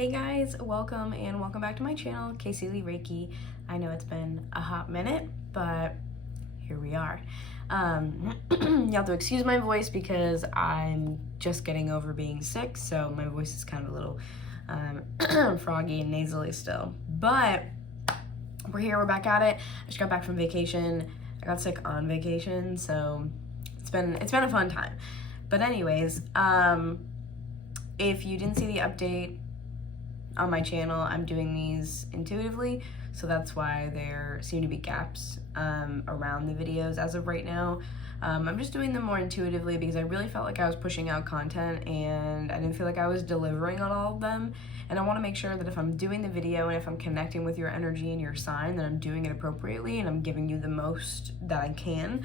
Hey guys, welcome back to my channel, caseyleighreiki. I know it's been a hot minute, but here we are. You have to excuse my voice because I'm just getting over being sick, so my voice is kind of a little froggy and nasally still. But we're here, we're back at it. I just got back from vacation. I got sick on vacation, so it's been a fun time. But anyways, if you didn't see the update on my channel, I'm doing these intuitively, so that's why there seem to be gaps around the videos as of right now. I'm just doing them more intuitively because I really felt like I was pushing out content and I didn't feel like I was delivering on all of them, and I want to make sure that if I'm doing the video and if I'm connecting with your energy and your sign, that I'm doing it appropriately and I'm giving you the most that I can.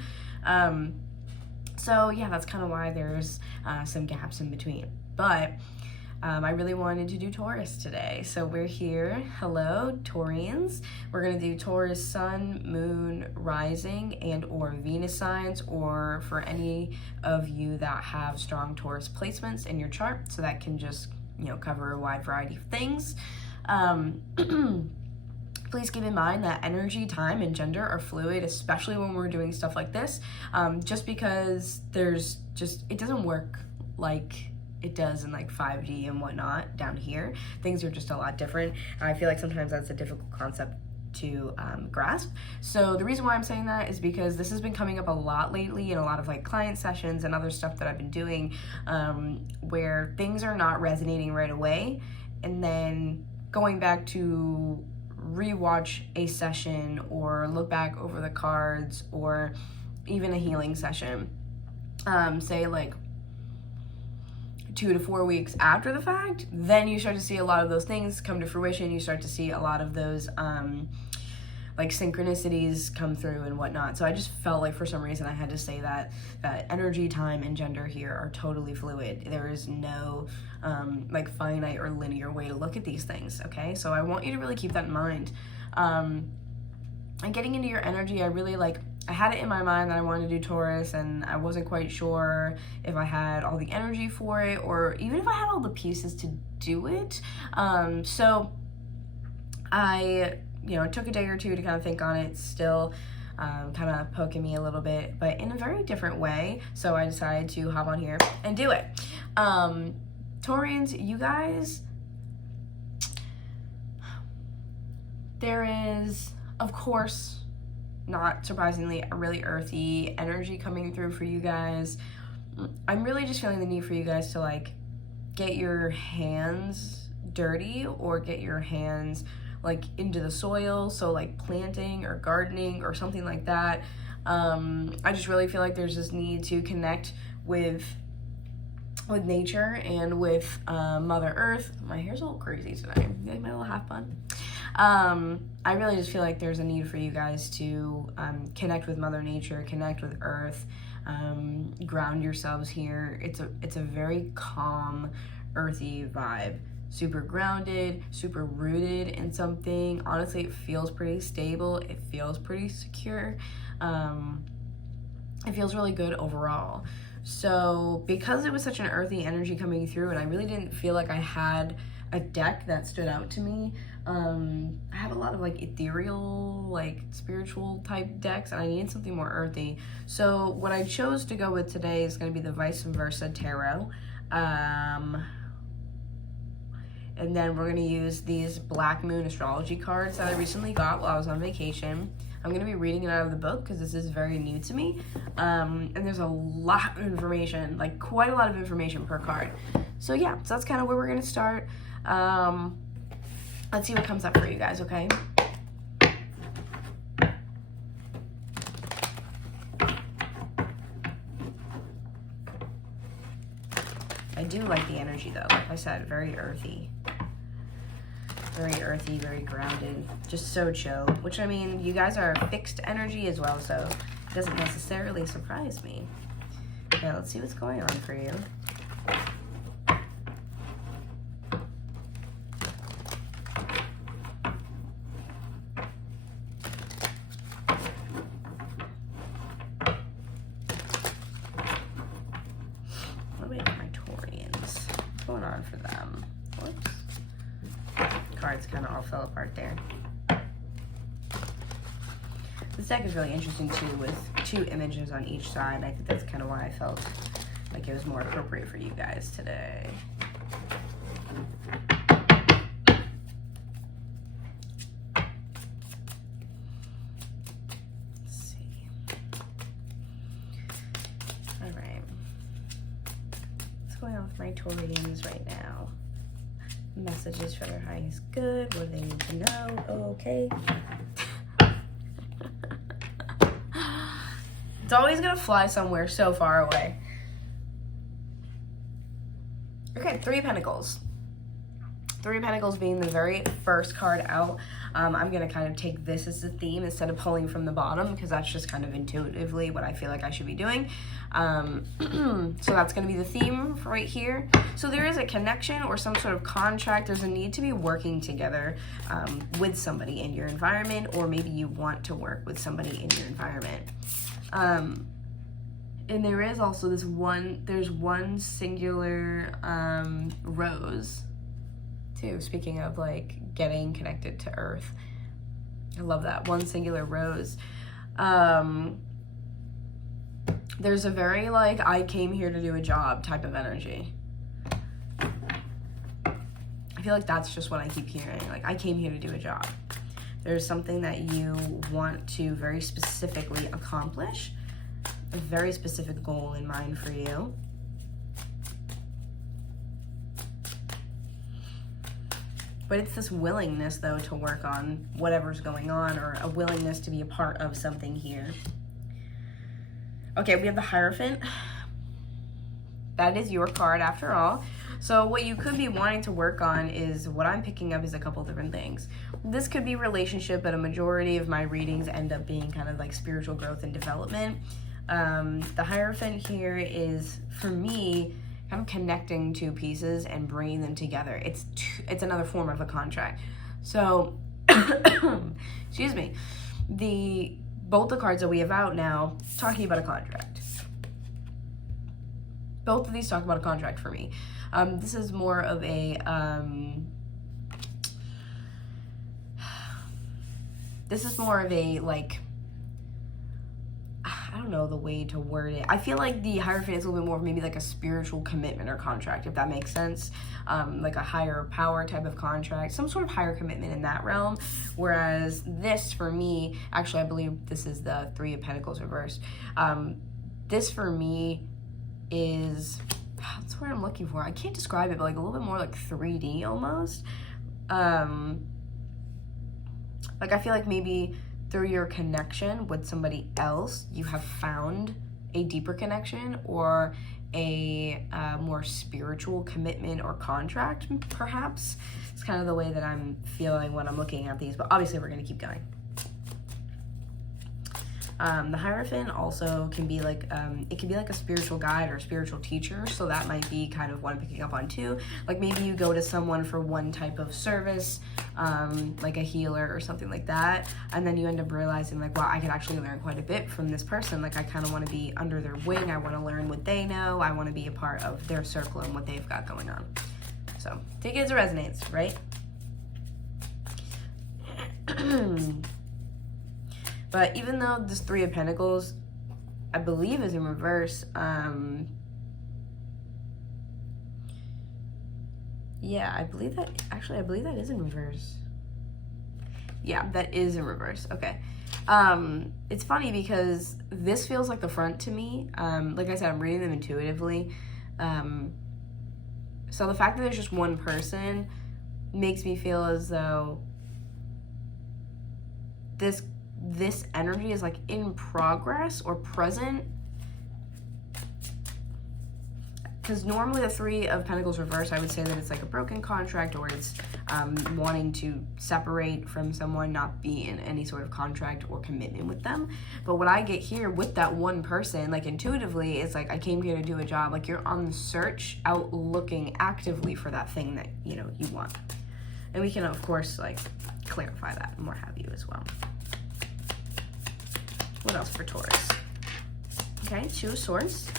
So yeah, that's kind of why there's some gaps in between, but I really wanted to do Taurus today. So we're here. Hello, Taurians. We're going to do Taurus sun, moon, rising, and or Venus signs, or for any of you that have strong Taurus placements in your chart. So that can just, cover a wide variety of things. Please keep in mind that energy, time, and gender are fluid, especially when we're doing stuff like this. Just because it doesn't work like it does in like 5D and whatnot down here. Things are just a lot different. I feel like sometimes that's a difficult concept to grasp. So the reason why I'm saying that is because this has been coming up a lot lately in a lot of like client sessions and other stuff that I've been doing, where things are not resonating right away, and then going back to rewatch a session or look back over the cards or even a healing session, say like 2 to 4 weeks after the fact, then you start to see a lot of those things come to fruition. You start to see a lot of those like synchronicities come through and whatnot. So I just felt like for some reason I had to say that energy, time, and gender here are totally fluid. There is no like finite or linear way to look at these things, okay? So I want you to really keep that in mind. And getting into your energy, I had it in my mind that I wanted to do Taurus, and I wasn't quite sure if I had all the energy for it or even if I had all the pieces to do it. So I, took a day or two to kind of think on it, still kind of poking me a little bit, but in a very different way. So I decided to hop on here and do it. Taurians, you guys, there is, of course, not surprisingly, a really earthy energy coming through for you guys. I'm really just feeling the need for you guys to like get your hands dirty or get your hands like into the soil, so like planting or gardening or something like that. I just really feel like there's this need to connect with nature and with Mother Earth. My hair's a little crazy today, my little half bun. I really just feel like there's a need for you guys to connect with Mother Nature, connect with Earth, ground yourselves here. It's a very calm, earthy vibe. Super grounded, super rooted in something. Honestly, it feels pretty stable. It feels pretty secure. It feels really good overall. So because it was such an earthy energy coming through, and I really didn't feel like I had a deck that stood out to me. I have a lot of like ethereal, like spiritual type decks, and I needed something more earthy. So what I chose to go with today is going to be the Vice Versa Tarot. And then we're going to use these Black Moon astrology cards that I recently got while I was on vacation. I'm going to be reading it out of the book because this is very new to me. And there's a lot of information, like quite a lot of information per card. So yeah, so that's kind of where we're going to start. Let's see what comes up for you guys, okay? I do like the energy though, like I said, very earthy. Very earthy, very grounded, just so chill. Which, I mean, you guys are fixed energy as well, so it doesn't necessarily surprise me. Okay, let's see what's going on for you. What about my Taurians? What's going on for them? Whoops. cards kind of all fell apart there. This deck is really interesting too, with 2 images on each side. I think that's kind of why I felt like it was more appropriate for you guys today. Let's see. All right. What's going on with my Taurians right now? Messages for their highest good. What do they need to know? Okay. It's always gonna fly somewhere so far away. Okay, 3 of Pentacles. 3 of Pentacles being the very first card out. I'm gonna kind of take this as the theme instead of pulling from the bottom, because that's just kind of intuitively what I feel like I should be doing. So that's gonna be the theme for right here. So there is a connection or some sort of contract. There's a need to be working together with somebody in your environment, or maybe you want to work with somebody in your environment. And there is also there's one singular rose too, speaking of like getting connected to earth. I love that, one singular rose. There's a very like, I came here to do a job type of energy. I feel like that's just what I keep hearing, like I came here to do a job. There's something that you want to very specifically accomplish, a very specific goal in mind for you. But it's this willingness, though, to work on whatever's going on, or a willingness to be a part of something here. Okay, we have the Hierophant. That is your card after all. So what you could be wanting to work on is, what I'm picking up is a couple different things. This could be relationship, but a majority of my readings end up being kind of like spiritual growth and development. The Hierophant here is, for me, kind of connecting 2 pieces and bringing them together. It's another form of a contract. So, excuse me, both the cards that we have out now talking about a contract. Both of these talk about a contract for me. This is more of a, like, I don't know the way to word it. I feel like the Hierophant is a little bit more of maybe like a spiritual commitment or contract, if that makes sense. Like a higher power type of contract, some sort of higher commitment in that realm. Whereas this, for me, actually, I believe this is the 3 of Pentacles reversed. This, for me, is, that's what I'm looking for. I can't describe it, but like a little bit more like 3D almost. Like I feel like maybe through your connection with somebody else, you have found a deeper connection or a more spiritual commitment or contract, perhaps. It's kind of the way that I'm feeling when I'm looking at these, but obviously we're going to keep going. The Hierophant also can be like, it can be like a spiritual guide or a spiritual teacher, so that might be kind of what I'm picking up on too. Like maybe you go to someone for one type of service, like a healer or something like that, and then you end up realizing like, wow, I could actually learn quite a bit from this person. Like I kind of want to be under their wing, I want to learn what they know, I want to be a part of their circle and what they've got going on. So take it as it resonates, right? But even though this 3 of Pentacles, I believe, is in reverse, yeah, I believe that is in reverse. Yeah, that is in reverse. Okay. It's funny because this feels like the front to me. Like I said, I'm reading them intuitively. So the fact that there's just one person makes me feel as though this energy is like in progress or present, because normally the 3 of Pentacles reverse, I would say that it's like a broken contract, or it's wanting to separate from someone, not be in any sort of contract or commitment with them. But what I get here with that one person, like intuitively, it's like I came here to do a job. Like you're on the search, out looking actively for that thing that you want. And we can of course like clarify that and what have you as well. What else for Taurus? Okay, 2 of Swords.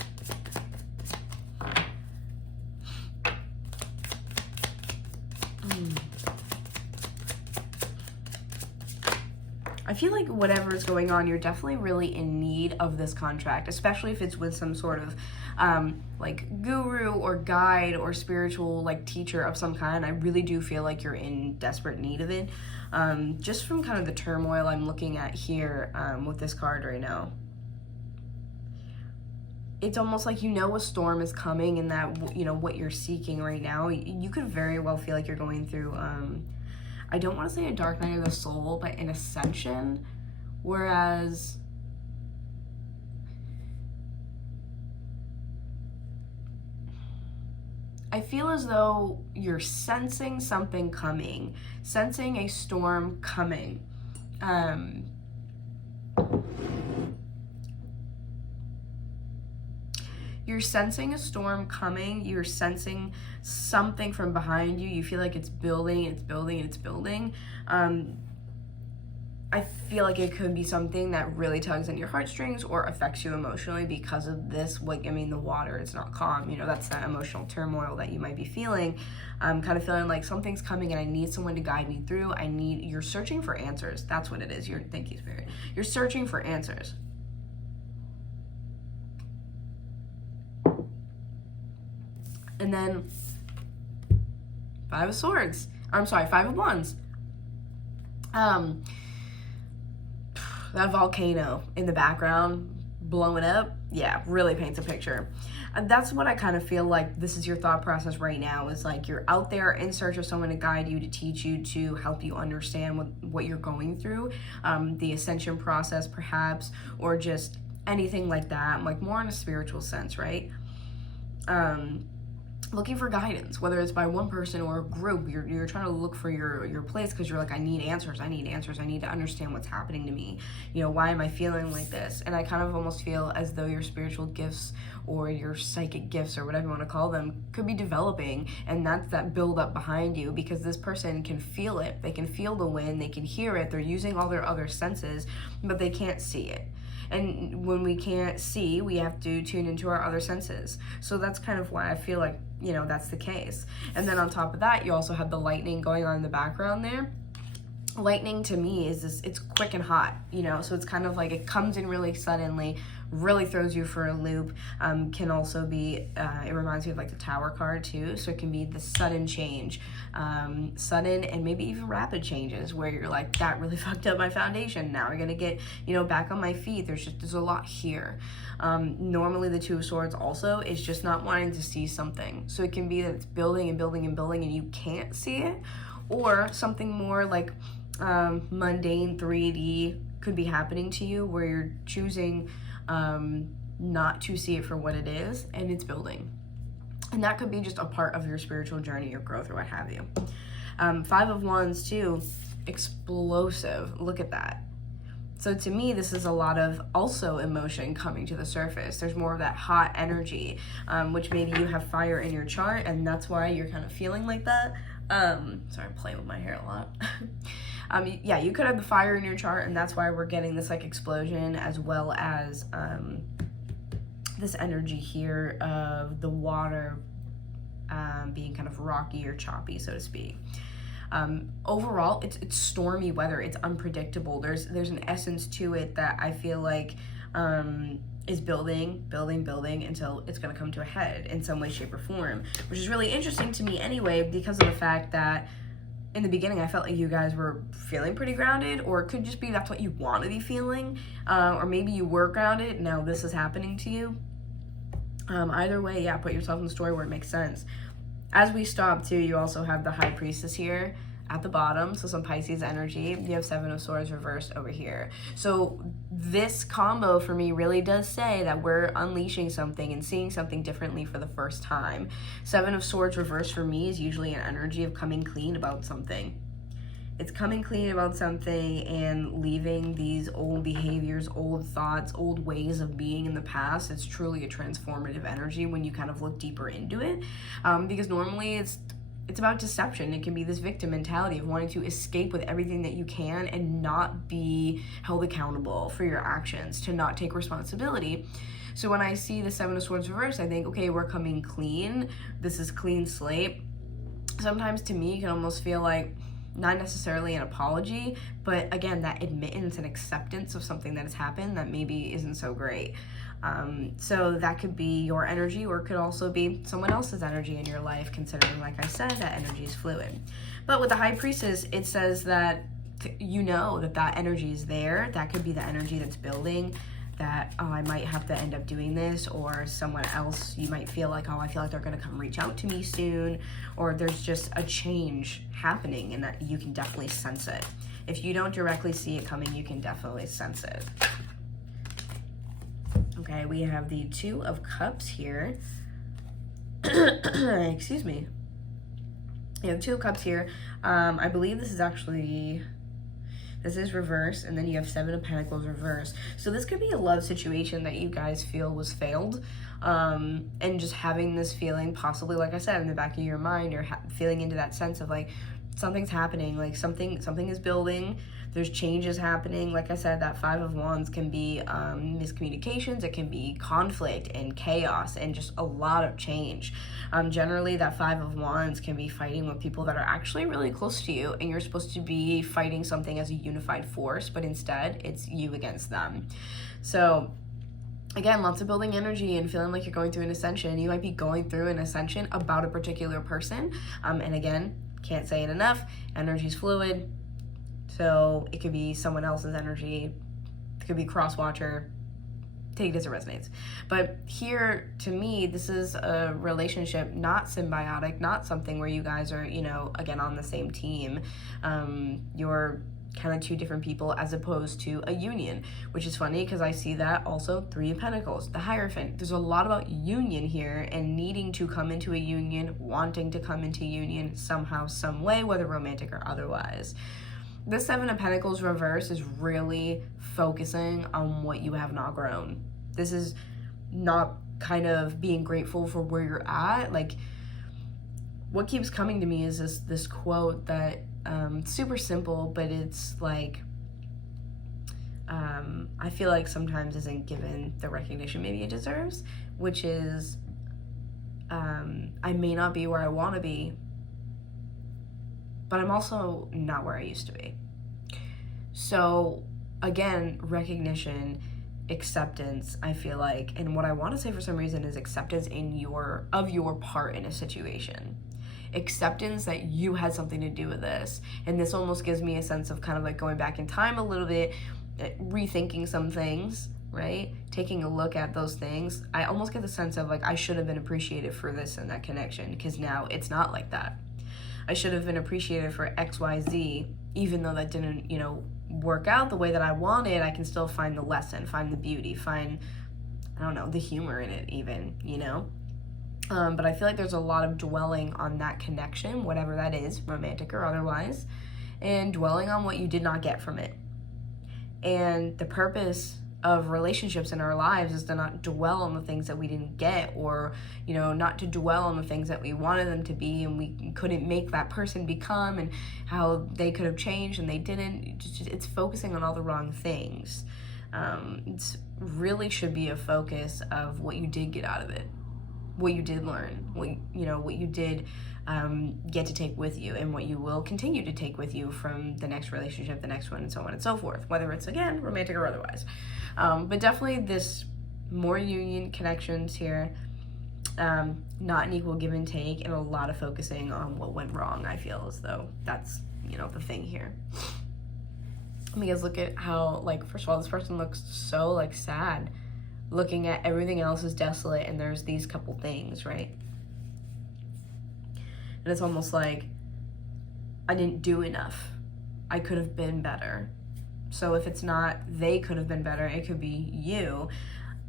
I feel like whatever is going on, you're definitely really in need of this contract, especially if it's with some sort of like guru or guide or spiritual like teacher of some kind. I really do feel like you're in desperate need of it. Just from kind of the turmoil I'm looking at here with this card right now. It's almost like a storm is coming, and that, you know, what you're seeking right now, you could very well feel like you're going through, I don't want to say a dark night of the soul, but an ascension, whereas I feel as though you're sensing something coming, sensing a storm coming. You're sensing a storm coming. You're sensing something from behind you. You feel like it's building, it's building, it's building. I feel like it could be something that really tugs on your heartstrings or affects you emotionally because of this. Like, I mean, the water, it's not calm. You know, that's that emotional turmoil that you might be feeling. I'm kind of feeling like something's coming and I need someone to guide me through. You're searching for answers. That's what it is. Thank you, Spirit. You're searching for answers. And then 5 of Swords. I'm sorry, 5 of Wands. That volcano in the background blowing up, yeah, really paints a picture. And that's what I kind of feel like this is your thought process right now, is like you're out there in search of someone to guide you, to teach you, to help you understand what you're going through, the ascension process perhaps, or just anything like that, like more in a spiritual sense, right? Looking for guidance, whether it's by one person or a group. You're trying to look for your place because you're like, I need answers. I need to understand what's happening to me. You know, why am I feeling like this? And I kind of almost feel as though your spiritual gifts or your psychic gifts or whatever you want to call them could be developing, and that's that build up behind you, because this person can feel it. They can feel the wind, they can hear it, they're using all their other senses, but they can't see it. And when we can't see, we have to tune into our other senses. So that's kind of why I feel like, you know, that's the case. And then on top of that, you also have the lightning going on in the background there. Lightning to me is this, it's quick and hot, you know, so it's kind of like it comes in really suddenly, really throws you for a loop. Can also be, it reminds me of like the Tower card too, so it can be the sudden change, sudden and maybe even rapid changes where you're like, that really fucked up my foundation, now we're gonna get, you know, back on my feet. There's a lot here. Normally the Two of Swords also is just not wanting to see something, so it can be that it's building and building and building and you can't see it, or something more like mundane 3D could be happening to you where you're choosing not to see it for what it is, and it's building. And that could be just a part of your spiritual journey, your growth, or what have you. 5 of Wands too, explosive. Look at that. So to me, this is a lot of also emotion coming to the surface. There's more of that hot energy, which maybe you have fire in your chart, and that's why you're kind of feeling like that. Sorry, I'm playing with my hair a lot. Yeah, you could have the fire in your chart, and that's why we're getting this like explosion, as well as this energy here of the water being kind of rocky or choppy, so to speak. Overall, it's stormy weather. It's unpredictable. There's an essence to it that I feel like is building until it's going to come to a head in some way, shape, or form, which is really interesting to me anyway, because of the fact that in the beginning, I felt like you guys were feeling pretty grounded, or it could just be that's what you want to be feeling, or maybe you were grounded, now this is happening to you. Either way, yeah, put yourself in the story where it makes sense. As we stop too, you also have the High Priestess here at the bottom, so some Pisces energy. You have 7 of Swords reversed over here. So this combo for me really does say that we're unleashing something and seeing something differently for the first time. 7 of Swords reversed for me is usually an energy of coming clean about something. It's coming clean about something and leaving these old behaviors, old thoughts, old ways of being in the past. It's truly a transformative energy when you kind of look deeper into it, because normally it's about deception. It can be this victim mentality of wanting to escape with everything that you can and not be held accountable for your actions, to not take responsibility. So when I see the 7 of Swords reversed, I think, okay, we're coming clean. This is clean slate. Sometimes to me, it can almost feel like, not necessarily an apology, but again, that admittance and acceptance of something that has happened that maybe isn't so great. So that could be your energy, or it could also be someone else's energy in your life, considering, like I said, that energy is fluid. But with the High Priestess, it says that you know that energy is there. That could be the energy that's building, that, oh, I might have to end up doing this, or someone else, you might feel like, oh, I feel like they're gonna come reach out to me soon, or there's just a change happening, and that you can definitely sense it. If you don't directly see it coming, you can definitely sense it. Okay, we have the Two of Cups here. Excuse me. You have Two of Cups here. I believe this is actually, this is reverse, and then you have Seven of Pentacles reverse. So this could be a love situation that you guys feel was failed, and just having this feeling, possibly, like I said, in the back of your mind, or feeling into that sense of like, something's happening, like something is building, there's changes happening. Like I said, that Five of Wands can be miscommunications, it can be conflict and chaos and just a lot of change. Generally, that Five of Wands can be fighting with people that are actually really close to you, and you're supposed to be fighting something as a unified force, but instead it's you against them. So again, lots of building energy and feeling like you're going through an ascension. You might be going through an ascension about a particular person, and again, can't say it enough, energy's fluid, so it could be someone else's energy, it could be cross-watcher, take it as it resonates. But here, to me, this is a relationship not symbiotic, not something where you guys are, you know, again, on the same team. You're kind of two different people as opposed to a union, which is funny because I see that also Three of Pentacles, the Hierophant. There's a lot about union here and needing to come into a union, wanting to come into union somehow, some way, whether romantic or otherwise. The Seven of Pentacles reverse is really focusing on what you have not grown. This is not kind of being grateful for where you're at. Like, what keeps coming to me is this quote that super simple, but it's like, I feel like sometimes isn't given the recognition maybe it deserves, which is, I may not be where I want to be, but I'm also not where I used to be. So again, recognition, acceptance, I feel like, and what I want to say for some reason is acceptance of your part in a situation. Acceptance that you had something to do with this. And this almost gives me a sense of kind of like going back in time a little bit, rethinking some things, right? Taking a look at those things. I almost get the sense of like, I should have been appreciated for this and that connection, because now it's not like that. I should have been appreciated for XYZ, even though that didn't, you know, work out the way that I wanted. I can still find the lesson, find the beauty, find, I don't know, the humor in it even, you know? But I feel like there's a lot of dwelling on that connection, whatever that is, romantic or otherwise, and dwelling on what you did not get from it. And the purpose of relationships in our lives is to not dwell on the things that we didn't get, or, you know, not to dwell on the things that we wanted them to be and we couldn't make that person become, and how they could have changed and they didn't. It's focusing on all the wrong things. It's really should be a focus of what you did get out of it, what you did learn, what you did get to take with you, and what you will continue to take with you from the next relationship, the next one, and so on and so forth, whether it's, again, romantic or otherwise. But definitely this more union connections here, not an equal give and take, and a lot of focusing on what went wrong. I feel as though that's, you know, the thing here. Let me guys look at how, like, first of all, this person looks so, like, sad, looking at everything else is desolate, and there's these couple things, right? And it's almost like, I didn't do enough. I could have been better. So if it's not they could have been better, it could be you.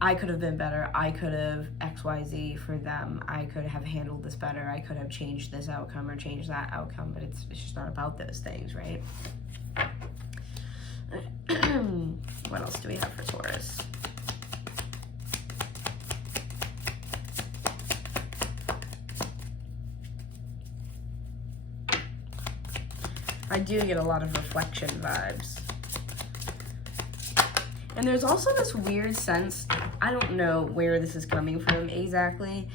I could have been better. I could have XYZ for them. I could have handled this better. I could have changed this outcome or changed that outcome, but it's just not about those things, right? What else do we have for Taurus? I do get a lot of reflection vibes. And there's also this weird sense, I don't know where this is coming from exactly.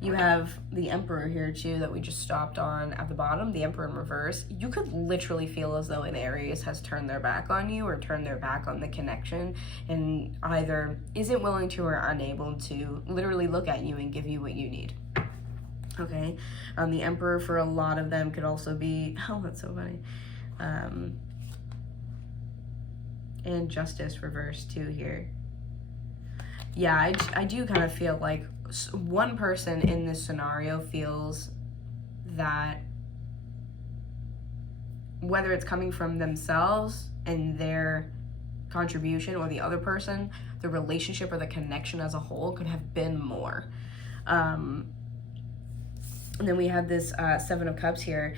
You have the Emperor here too that we just stopped on at the bottom, the Emperor in reverse. You could literally feel as though an Aries has turned their back on you or turned their back on the connection and either isn't willing to or unable to literally look at you and give you what you need. Okay, the Emperor for a lot of them could also be, oh, that's so funny. And Justice reversed too here. Yeah, I do kind of feel like one person in this scenario feels that whether it's coming from themselves and their contribution or the other person, the relationship or the connection as a whole could have been more. And then we have this Seven of Cups here.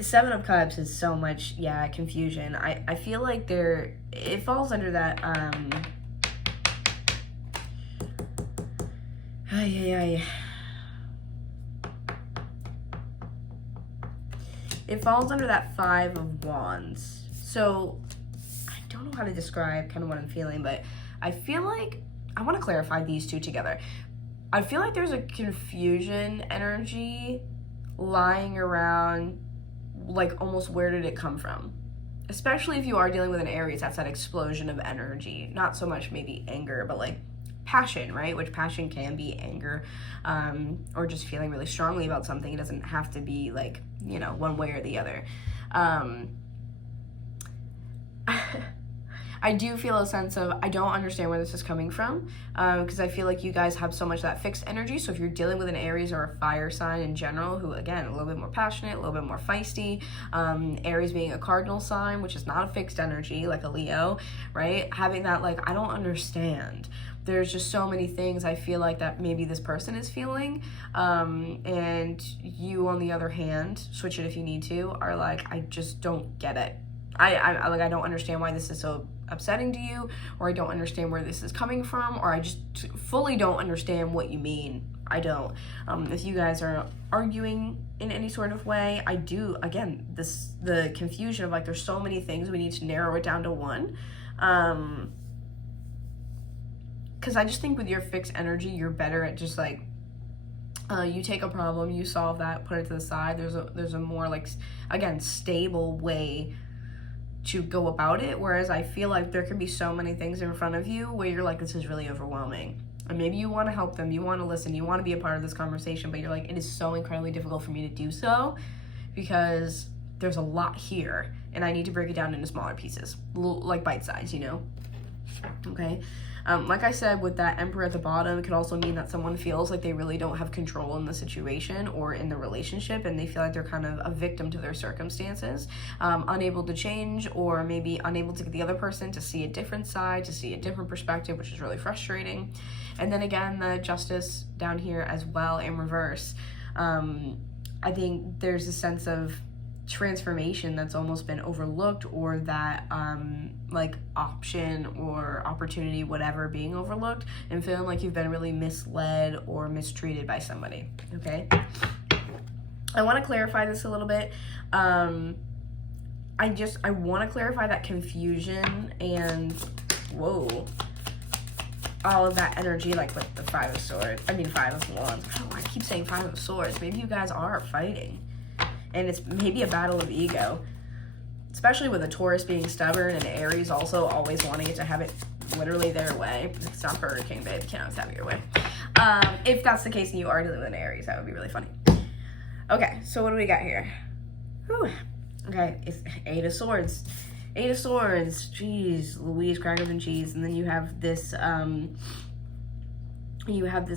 Seven of Cups is so much, confusion. I feel like it falls under that, it falls under that Five of Wands. So, I don't know how to describe kind of what I'm feeling, but I feel like, I want to clarify these two together. I feel like there's a confusion energy lying around, like almost where did it come from? Especially if you are dealing with an Aries, that's that explosion of energy. Not so much maybe anger, but like passion, right? Which passion can be anger, or just feeling really strongly about something. It doesn't have to be like, one way or the other. I do feel a sense of, I don't understand where this is coming from, because I feel like you guys have so much of that fixed energy. So if you're dealing with an Aries or a fire sign in general, who, again, a little bit more passionate, a little bit more feisty, Aries being a cardinal sign, which is not a fixed energy, like a Leo, right? Having that, like, I don't understand. There's just so many things I feel like that maybe this person is feeling, and you, on the other hand, switch it if you need to, are like, I just don't get it. I don't understand why this is so upsetting to you, or I don't understand where this is coming from, or I just fully don't understand what you mean. I don't. If you guys are arguing in any sort of way, I do, again, the confusion of like, there's so many things, we need to narrow it down to one. Because I just think with your fixed energy, you're better at just like, you take a problem, you solve that, put it to the side. There's a more like, again, stable way to go about it, whereas I feel like there can be so many things in front of you where you're like, this is really overwhelming, and maybe you want to help them, you want to listen, you want to be a part of this conversation, but you're like, it is so incredibly difficult for me to do so because there's a lot here and I need to break it down into smaller pieces, like bite size, okay. Like I said, with that Emperor at the bottom, it could also mean that someone feels like they really don't have control in the situation or in the relationship, and they feel like they're kind of a victim to their circumstances, unable to change, or maybe unable to get the other person to see a different side, to see a different perspective, which is really frustrating. And then again, the Justice down here as well in reverse. I think there's a sense of transformation that's almost been overlooked, or that like option or opportunity, whatever, being overlooked, and feeling like you've been really misled or mistreated by somebody. Okay, I want to clarify this a little bit. I want to clarify that confusion and all of that energy, like with the Five of Swords, Five of Wands. I don't know why I keep saying Five of Swords. Maybe you guys are fighting and it's maybe a battle of ego, especially with a Taurus being stubborn and Aries also always wanting it to have it literally their way. Stop Hurricane, babe. You can't always have it your way. If that's the case and you are dealing with an Aries, that would be really funny. Okay, so what do we got here? Whew. Okay, it's Eight of Swords. Eight of Swords. Jeez, Louise, crackers and cheese. And then you have this,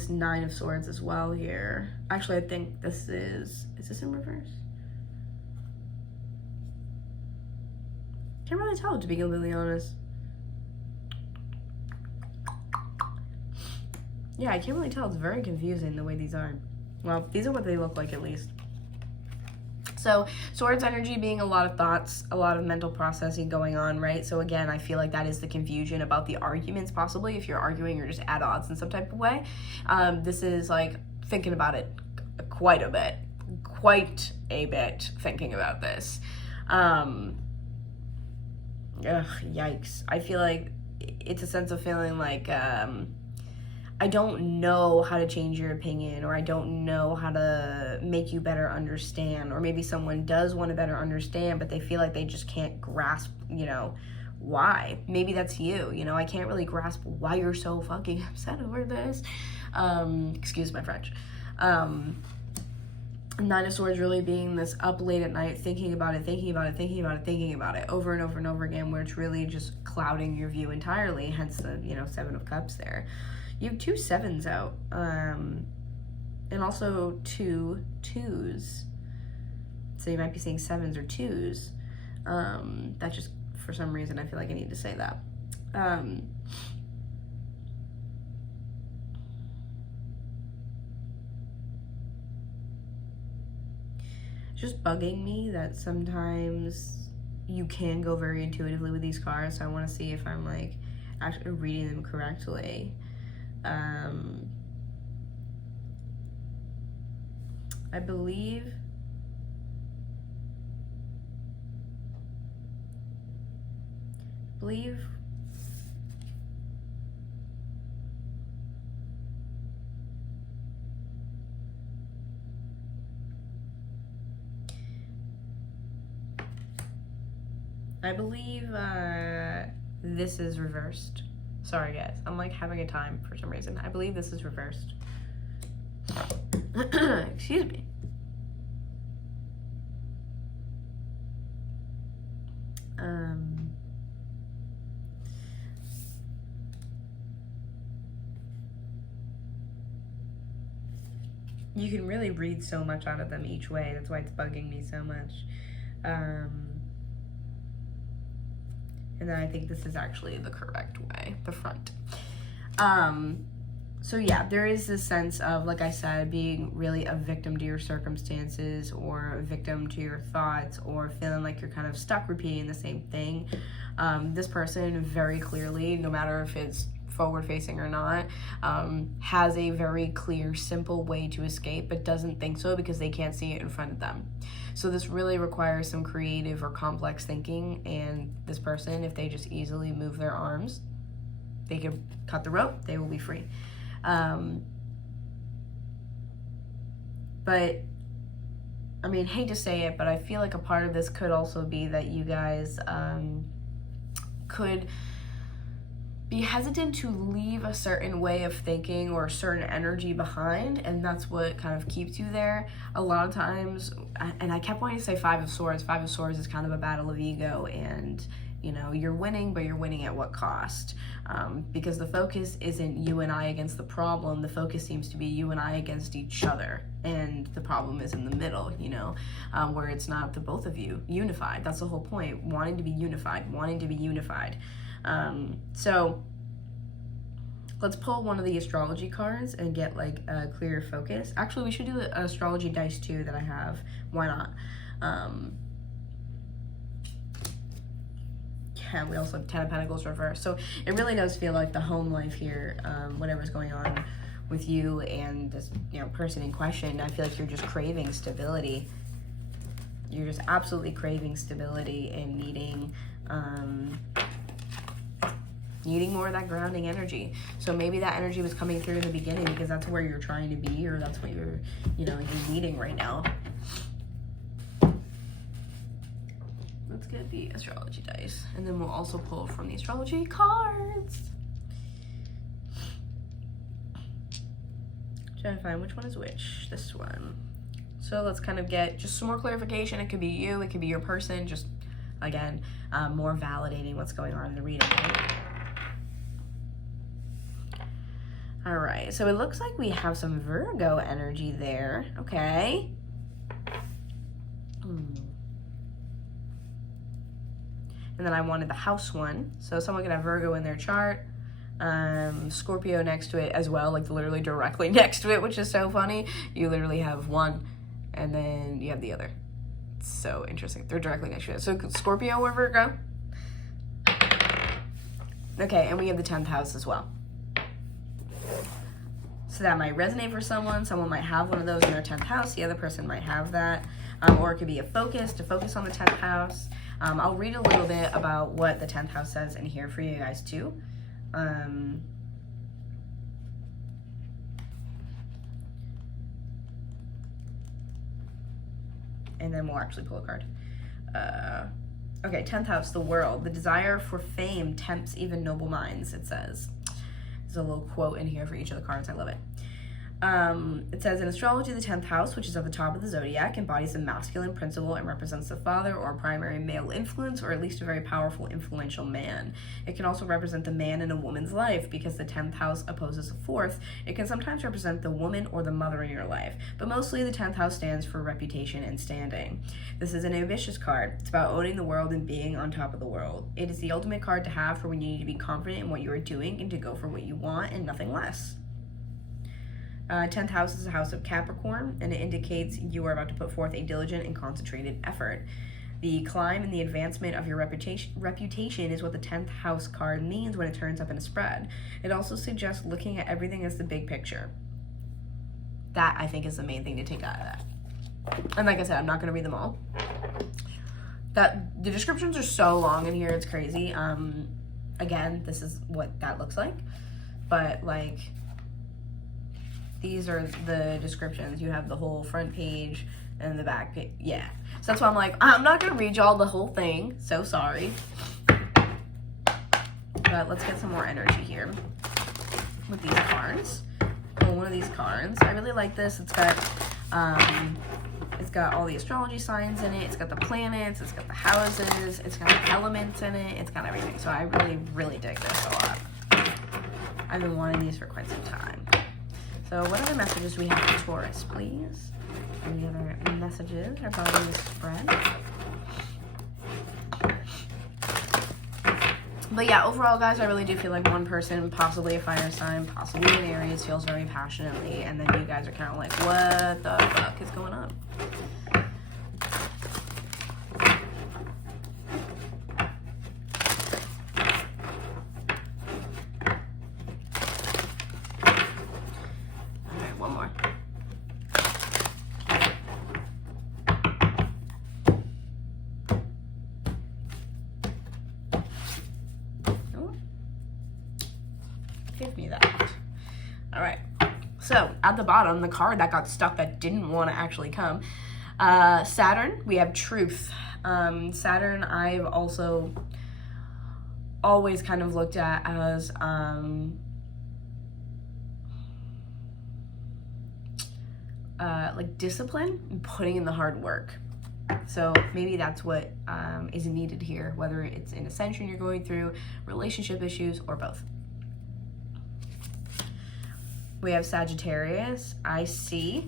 Nine of Swords as well here. Actually, I think this is this in reverse? Can't really tell, to be completely honest. Yeah, I can't really tell. It's very confusing the way these are. Well, these are what they look like, at least. So, Swords energy being a lot of thoughts, a lot of mental processing going on, right? So again, I feel like that is the confusion about the arguments, possibly, if you're arguing or just at odds in some type of way. This is like thinking about it quite a bit thinking about this. Yikes. I feel like it's a sense of feeling like, I don't know how to change your opinion, or I don't know how to make you better understand. Or maybe someone does want to better understand, but they feel like they just can't grasp, you know, why. Maybe that's you, you know, I can't really grasp why you're so fucking upset over this. Excuse my French. Nine of Swords really being this up late at night, thinking about it over and over and over again, where it's really just clouding your view entirely, hence the, you know, Seven of Cups there. You have 2 sevens out, and also 2 twos. So you might be seeing 7s or 2s. That just, for some reason, I feel like I need to say that. Just bugging me that sometimes you can go very intuitively with these cards, so I want to see if I'm like actually reading them correctly. I believe this is reversed. Sorry guys, I'm like having a time for some reason. I believe this is reversed. Excuse me. You can really read so much out of them each way. That's why it's bugging me so much. And then I think this is actually the correct way, the front. So yeah, there is this sense of, like I said, being really a victim to your circumstances, or a victim to your thoughts, or feeling like you're kind of stuck repeating the same thing. This person very clearly, no matter if it's forward facing or not, has a very clear, simple way to escape, but doesn't think so because they can't see it in front of them. So this really requires some creative or complex thinking, and this person, if they just easily move their arms, they can cut the rope, they will be free. But I mean, hate to say it, but I feel like a part of this could also be that you guys could be hesitant to leave a certain way of thinking or a certain energy behind, and that's what kind of keeps you there. A lot of times, and I kept wanting to say Five of Swords. Five of Swords is kind of a battle of ego, and you know, you're winning, but you're winning at what cost? Because the focus isn't you and I against the problem. The focus seems to be you and I against each other, and the problem is in the middle, you know, where it's not the both of you unified. That's the whole point, wanting to be unified. So let's pull one of the astrology cards and get like a clear focus. Actually, we should do the astrology dice too that I have. Why not? Yeah, we also have 10 of Pentacles reversed. So it really does feel like the home life here, whatever's going on with you and this, you know, person in question, I feel like you're just craving stability. You're just absolutely craving stability and needing more of that grounding energy. So maybe that energy was coming through in the beginning because that's where you're trying to be, or that's what you're, you know, you're needing right now. Let's get the astrology dice, and then we'll also pull from the astrology cards. Trying to find which one is which. This one. So let's kind of get just some more clarification. It could be you, it could be your person, just again, more validating what's going on in the reading. All right, so it looks like we have some Virgo energy there. Okay. And then I wanted the house one. So someone could have Virgo in their chart. Scorpio next to it as well, like literally directly next to it, which is so funny. You literally have one, and then you have the other. It's so interesting. They're directly next to it. So Scorpio or Virgo. Okay, and we have the 10th house as well. So that might resonate for someone. Someone might have one of those in their 10th house. The other person might have that. Or it could be a focus, to focus on the 10th house. I'll read a little bit about what the 10th house says in here for you guys too. and then we'll actually pull a card. Okay, 10th house, the world. The desire for fame tempts even noble minds, it says. There's a little quote in here for each of the cards. I love it. It says, in astrology, the 10th house, which is at the top of the zodiac, embodies a masculine principle and represents the father or primary male influence, or at least a very powerful, influential man. It can also represent the man in a woman's life, because the 10th house opposes the 4th. It can sometimes represent the woman or the mother in your life, but mostly the 10th house stands for reputation and standing. This is an ambitious card. It's about owning the world and being on top of the world. It is the ultimate card to have for when you need to be confident in what you are doing and to go for what you want and nothing less. 10th house is a house of Capricorn, and it indicates you are about to put forth a diligent and concentrated effort. The climb and the advancement of your reputation is what the 10th house card means when it turns up in a spread. It also suggests looking at everything as the big picture. That, I think, is the main thing to take out of that. And like I said, I'm not going to read them all. The descriptions are so long in here, it's crazy. Again, this is what that looks like. But, like, these are the descriptions. You have the whole front page and the back page. Yeah. So that's why I'm like, I'm not going to read y'all the whole thing. So sorry. But let's get some more energy here with these cards. Pull one of these cards. I really like this. It's got all the astrology signs in it. It's got the planets. It's got the houses. It's got the elements in it. It's got everything. So I really, really dig this a lot. I've been wanting these for quite some time. So what other messages do we have for Taurus, please? Any other messages regarding the spread? But yeah, overall, guys, I really do feel like one person, possibly a fire sign, possibly an Aries, feels very passionately, and then you guys are kind of like, what the fuck is going on? Give me that. All right. So at the bottom, the card that got stuck that didn't want to actually come. Saturn, we have truth. Saturn, I've also always kind of looked at as like discipline and putting in the hard work. So maybe that's what is needed here, whether it's an ascension you're going through, relationship issues, or both. We have Sagittarius, IC,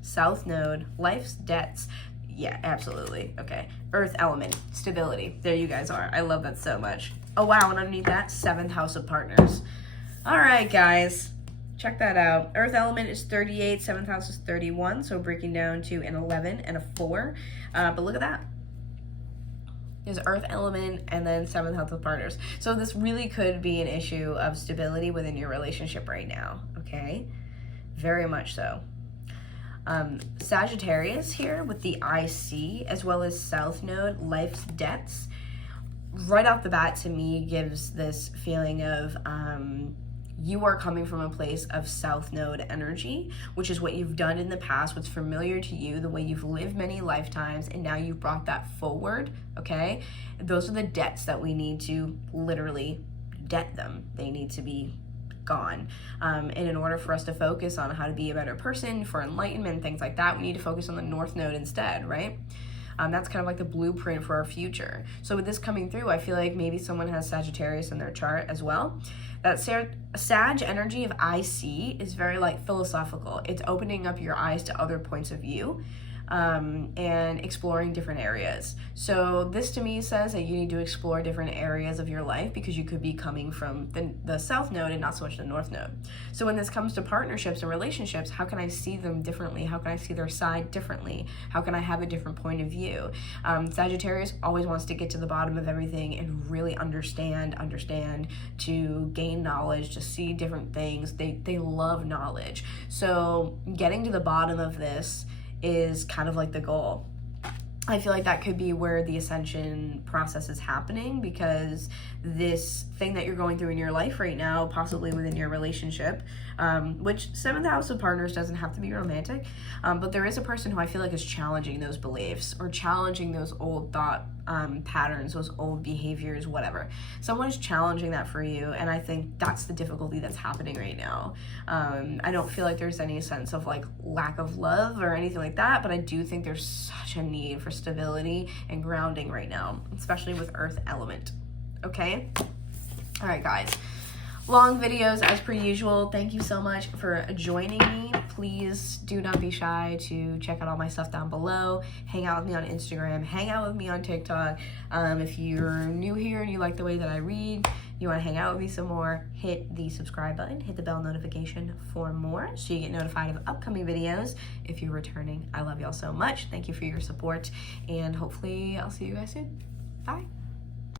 South Node, life's debts. Yeah, absolutely. Okay. Earth element, stability. There you guys are. I love that so much. Oh, wow. And underneath that, 7th house of partners. All right, guys. Check that out. Earth element is 38. 7th house is 31. So breaking down to an 11 and a 4. But look at that. There's earth element and then 7th house of partners. So this really could be an issue of stability within your relationship right now. Okay. Very much so. Sagittarius here with the IC as well as South Node, life's debts. Right off the bat, to me, gives this feeling of you are coming from a place of South Node energy, which is what you've done in the past, what's familiar to you, the way you've lived many lifetimes, and now you've brought that forward, okay? Those are the debts that we need to literally debt them. They need to be gone. And in order for us to focus on how to be a better person, for enlightenment, things like that, we need to focus on the North Node instead, right? That's kind of like the blueprint for our future. So with this coming through, I feel like maybe someone has Sagittarius in their chart as well. That Sag energy of IC is very like philosophical. It's opening up your eyes to other points of view and exploring different areas. So this to me says that you need to explore different areas of your life because you could be coming from the South Node and not so much the North Node. So when this comes to partnerships and relationships, how can I see them differently? How can I see their side differently? How can I have a different point of view? Sagittarius always wants to get to the bottom of everything and really understand, to gain knowledge, to see different things. They love knowledge. So getting to the bottom of this is kind of like the goal. I feel like that could be where the ascension process is happening, because this thing that you're going through in your life right now, possibly within your relationship, which 7th house of partners doesn't have to be romantic, but there is a person who I feel like is challenging those beliefs or challenging those old thought patterns, those old behaviors, whatever. Someone is challenging that for you, and I think that's the difficulty that's happening right now. I don't feel like there's any sense of like lack of love or anything like that, but I do think there's such a need for stability and grounding right now, especially with earth element. Okay? All right, guys. Long videos as per usual. Thank you so much for joining me. Please do not be shy to check out all my stuff down below. Hang out with me on Instagram. Hang out with me on TikTok. If you're new here and you like the way that I read, you want to hang out with me some more, hit the subscribe button, hit the bell notification for more so you get notified of upcoming videos. If you're returning, I love y'all so much. Thank you for your support, and hopefully I'll see you guys soon. Bye.